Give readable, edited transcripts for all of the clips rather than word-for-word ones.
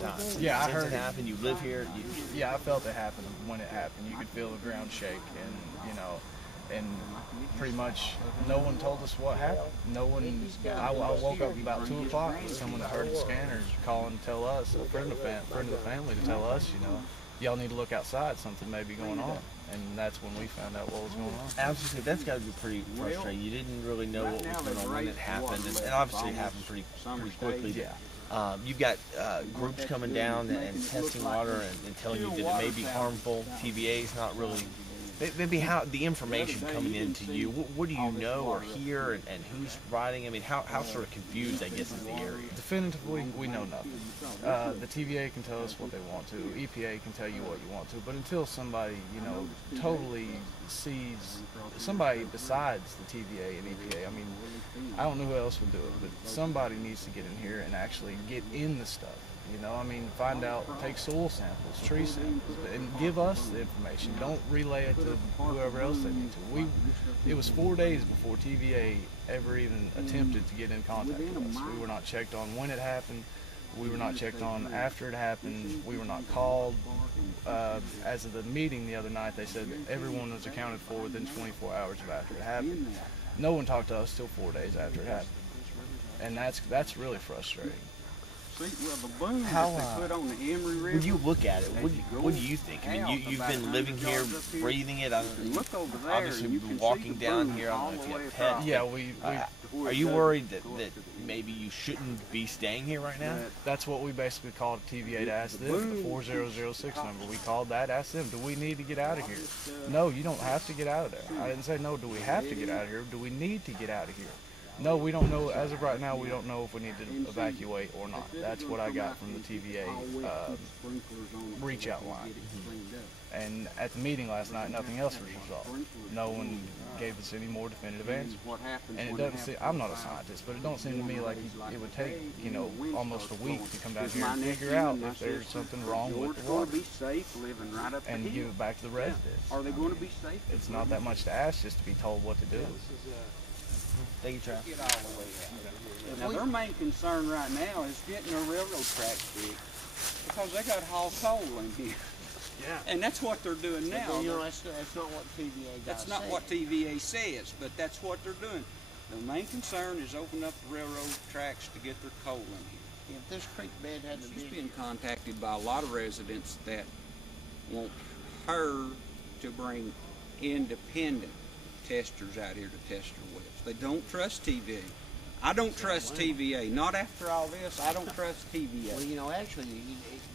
times. Yeah, I heard it happen. You live here. Yeah, I felt it happen when it happened. You could feel the ground shake, and and pretty much no one told us what happened. No one. I woke up about 2 o'clock. Someone that heard the scanners calling to tell us, a friend of the family, to tell us, y'all need to look outside. Something may be going on. And that's when we found out what was going on. I was just saying, that's got to be pretty frustrating. You didn't really know what was going on when it happened, and obviously it happened pretty quickly. Yeah. You've got groups coming down and testing water and telling you that it may be harmful. TVA is not really. Maybe how the information coming into you. What do you know or hear, and who's writing? I mean, how sort of confused, I guess, is the area? Definitively, we know nothing. The TVA can tell us what they want to. EPA can tell you what you want to. But until somebody, totally sees somebody besides the TVA and EPA, I mean, I don't know who else would do it, but somebody needs to get in here and actually get in the stuff. Find out, take soil samples, tree samples, and give us the information. Don't relay it to whoever else they need to. It was 4 days before TVA ever even attempted to get in contact with us. We were not checked on when it happened. We were not checked on after it happened. We were not called. As of the meeting the other night, they said that everyone was accounted for within 24 hours of after it happened. No one talked to us till 4 days after it happened. And that's really frustrating. How put on the Emery River, when you look at it, what do you think? I mean, you've been living here, breathing it. Look over there, obviously, you've been walking down here. I don't know if you have pets. Yeah, are you worried that maybe you shouldn't be staying here right now? That's what we basically called TVA to ask them, the 4006 number. We called that, asked them, do we need to get out of here? No, you don't have to get out of there. I didn't say, no, do we have to get out of here? Do we need to get out of here? No, we don't know. As of right now, we don't know if we need to evacuate or not. That's what I got from the TVA reach out line. And at the meeting last night, nothing else was resolved. No one gave us any more definitive answers. And it doesn't seem, I'm not a scientist, but it don't seem to me like it would take, almost a week to come down here and figure out if there's something wrong with the water and give it back to the residents. Are they going to be safe? It's not that much to ask just to be told what to do. Thank you, Trav. Get all the way out. Now, their main concern right now is getting their railroad tracks fixed because they got to haul coal in here. Yeah. And that's what they're doing now. Well, that's not what TVA That's not what TVA says, but that's what they're doing. Their main concern is opening up the railroad tracks to get their coal in here. If this creek bed had She's been contacted by a lot of residents that want her to bring independent testers out here to test their wells. They don't trust TVA. I don't trust TVA. Not after all this, I don't trust TVA. Well, actually,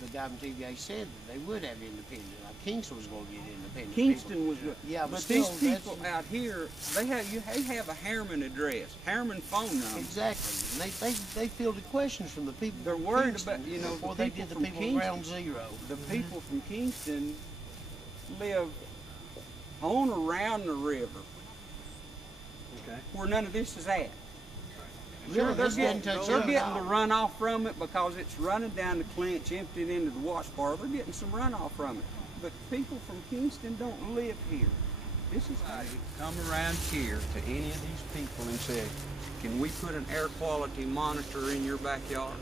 the guy from TVA said that they would have independent. Kingston was going to get independent. Kingston was good. Yeah, but still, these people out here, they have a Harriman address, Harriman phone number. Exactly. And they fielded questions from the people. They're worried about, before the they people did the from people Kingston. Ground Zero. The people from Kingston live on or around the river, where none of this is at. Sure, they're getting the runoff from it because it's running down the clinch, emptied into the wash bar. They're getting some runoff from it. But people from Kingston don't live here. This is how you come around here to any of these people and say, can we put an air quality monitor in your backyard?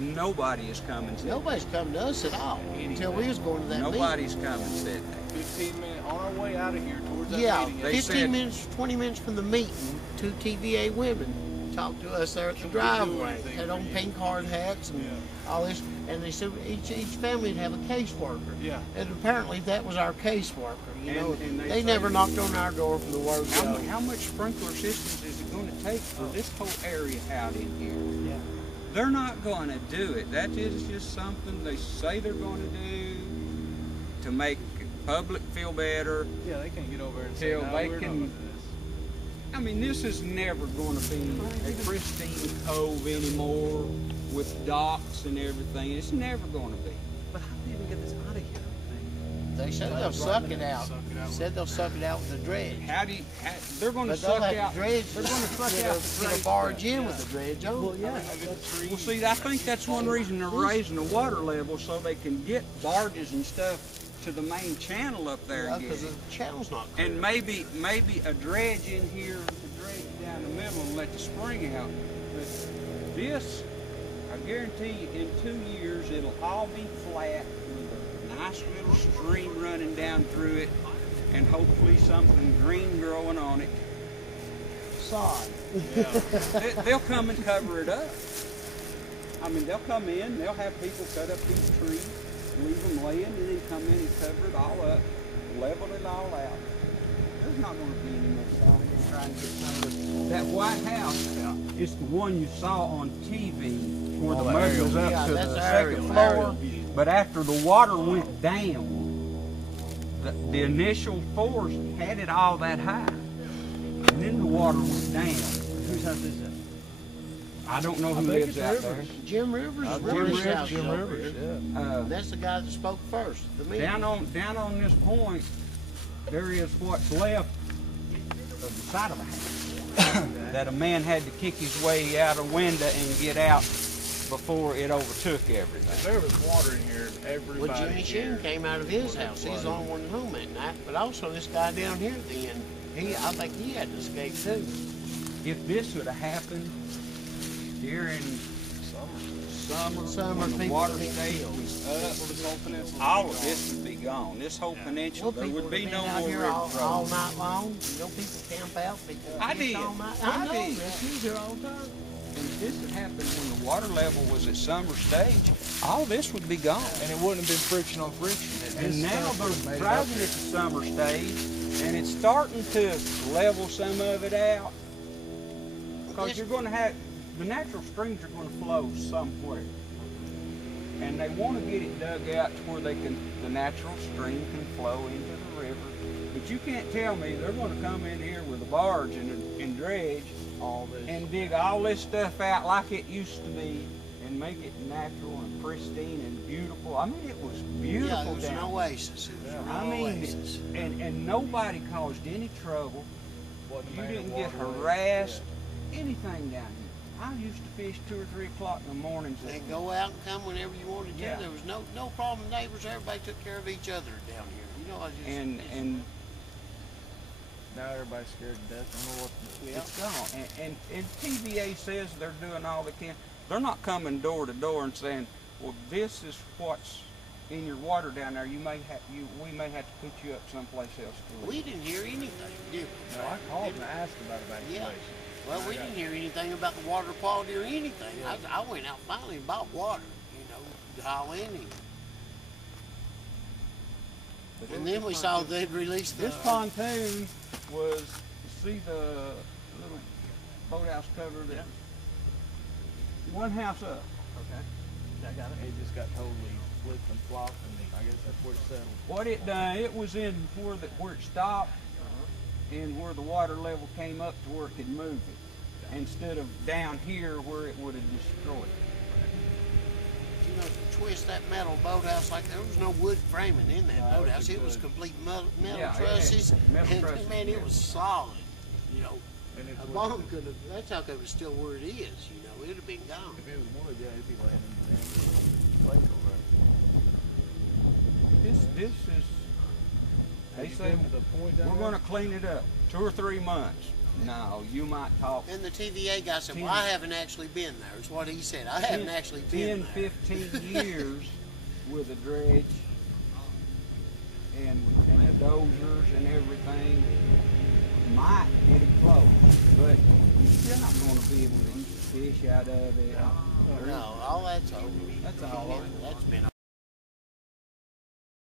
Nobody is coming. Nobody's come to us at all until we was going to that meeting. Nobody's come and said that. 15 minutes on our way out of here towards that meeting. 15 minutes, 20 minutes from the meeting, two TVA women talked to us there at the driveway. Had on pink hard hats and all this, and they said each family would have a caseworker. Yeah. And apparently that was our caseworker. And they never knocked on our door from the word go. How much sprinkler systems is it going to take for this whole area out in here? Yeah. They're not going to do it. That is just something they say they're going to do to make the public feel better. Yeah, they can't get over and say, no, we're not gonna do this. I mean, this is never going to be a pristine cove anymore with docks and everything. It's never going to be. But how do they even get this out of here? They said they'll suck it out. Said they'll suck it out with the dredge. They're going to suck out. They're going to suck out the dredge. Barge in with the dredge on. Well, yeah. Well, see, I think that's one reason they're raising the water level so they can get barges and stuff to the main channel up there. Yeah, because the channel's not clear. And maybe a dredge in here, a dredge down the middle, and let the spring out. But this, a guarantee you in 2 years it'll all be flat with a nice little stream running down through it and hopefully something green growing on it. Sod. They'll come and cover it up. I mean, they'll come in, they'll have people cut up these trees, leave them laying, and then come in and cover it all up, level it all out. There's not going to be any more sod. They're trying to get some of it. That White House is the one you saw on TV where the mud was up to the second floor. But after the water went down, the initial force had it all that high. And then the water went down. Whose house is that? I don't know who lives out there. Jim Rivers is one of his houses Jim over Rivers, here. yeah. That's the guy that spoke first. The meeting. Down on this point, there is what's left of the side of the house that a man had to kick his way out a window and get out before it overtook everything. There was water in here, everybody. Well, Jimmy Sheen came out of his house. He's the only one at home that night. But also this guy down here at the end, I think he had to escape too. If this would have happened during summer when the water stage was up, all of this would be gone. This whole peninsula, there would be no more river all night long. You know, people camp out. People I fish did. all night. I know. did. He's here all the time. And if this had happened when the water level was at summer stage, all this would be gone. And it wouldn't have been friction on friction. And now they're driving at the summer stage, and it's starting to level some of it out. Because you're going to have, the natural streams are going to flow somewhere. And they want to get it dug out to where they can, the natural stream can flow into the river. But you can't tell me they're going to come in here with a barge and dredge All this. and dig all this stuff out like it used to be and make it natural and pristine and beautiful. I mean, it was beautiful Yeah, it was an down oasis. It was an I mean, oasis. and nobody caused any trouble. Wasn't You made of didn't get water. harassed, anything down here. I used to fish 2 or 3 o'clock in the mornings. And go out and come whenever you wanted to. Yeah. There was no problem. Neighbors, everybody took care of each other down here. You know, I just And Now everybody's scared to death. I don't know what. yeah. it's gone. And TVA says they're doing all they can. They're not coming door to door and saying, well, this is what's in your water down there. We may have to put you up someplace else to live. We didn't hear anything, did we? No, I called and asked about evacuation. Well, we didn't hear anything about the water quality or anything. I went out finally and bought water, you know, dial in. And then we saw they'd released the... This pontoon was, see the little boathouse cover there? One house up. Okay. I got it. It just got totally flipped and flopped, and I guess that's where it settled. What it done, it was in where it stopped and where the water level came up to where it could move it, instead of down here where it would have destroyed it. You know, to twist that metal boathouse like there was no wood framing in that No, boathouse. It was good. complete metal Yeah, trusses. metal And trusses, man, it yeah. was solid. You know, And if a it bomb could have. That's how come it's still where it is. You know, it'd have been gone. was wood, yeah, it'd be laying in the damn lake over This is, they say, the point down we're there? gonna clean it up, 2 or 3 months. No, you might talk And the TVA guy said, well, I haven't actually been there, is what he said. I haven't actually 10, been there. 15 years with a dredge and the dozers and everything might get it close, but you're still not going to be able to eat fish out of it. No, all that's over. That's all. That's been